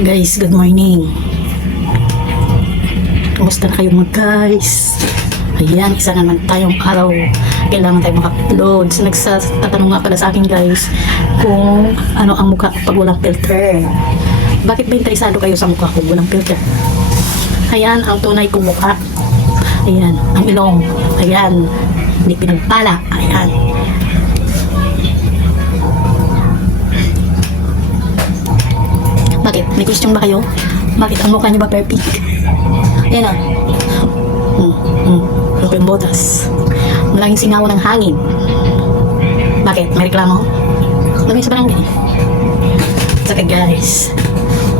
Guys, good morning. Kumusta na kayo mga guys? Ayan, isa naman tayong araw. Kailangan tayong maka-upload. So, nagsatanong nga pala sa akin guys kung ano ang mukha pag walang filter. Bakit ba interesado kayo sa mukha kung walang filter? Ayan, ang tunay kong mukha. Ayan, ang ilong. Ayan, hindi pinagpala. Ayan. Bakit? May question ba kayo? Bakit ang mukha niyo ba perfect? Ayan o. Open botas. Malaking singawan ng hangin. Bakit? May reklamo? Lagay sa barangay. Saka guys,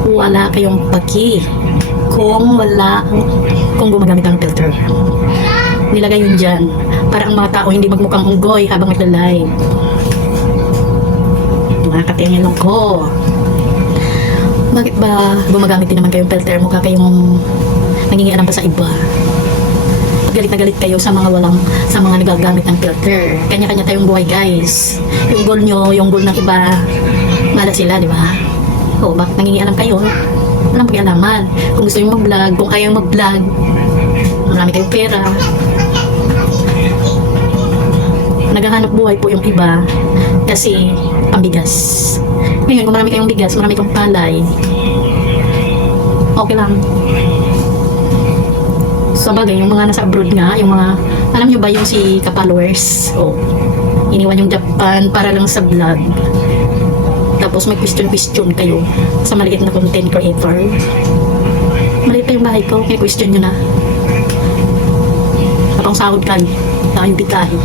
wala kayong paki kung gumagamit ng filter. Nilagay yun dyan para ang mga tao hindi magmukhang unggoy habang nagla-live. Mga katingin ko. Bakit ba gumagamit din naman kayong filter? Mukha kayong nangingialam pa sa iba. Galit na galit kayo sa mga nagagamit ng filter. Kanya-kanya tayong buhay guys. Yung goal nyo, yung goal ng iba, mala sila, di ba? O, bakit nangingialam kayo? Walang pakialaman. Kung gusto nyo mag-vlog, kung ayaw mag-vlog, marami kayong pera. Naghahanap buhay po yung iba kasi pambigas. Ngayon, kung marami kayong bigas, marami kayong palay, okay lang. Sa bagay, yung mga nasa abroad nga, yung mga, alam nyo ba yung si ka-followers? O, iniwan yung Japan para lang sa vlog. Tapos may question kayo sa maliit na content creator. Maliit pa yung bahay ko, may question nyo na. Kapang sahod kayo, tayong bitahe.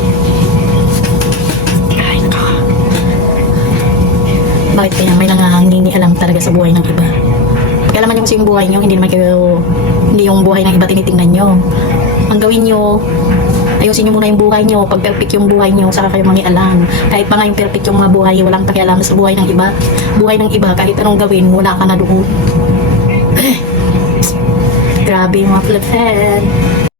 Bakit kaya may nangangingialam talaga sa buhay ng iba? Pakialaman nyo kasi yung buhay nyo, hindi yung buhay ng iba tinitingnan nyo. Ang gawin nyo, ayusin nyo muna yung buhay nyo. Pag perfect yung buhay nyo, saka kayo mangialam. Kahit pa nga yung perfect yung mga buhay, walang pakialam sa buhay ng iba. Buhay ng iba, kahit anong gawin, wala ka na doon. Grabe yung mga flip head.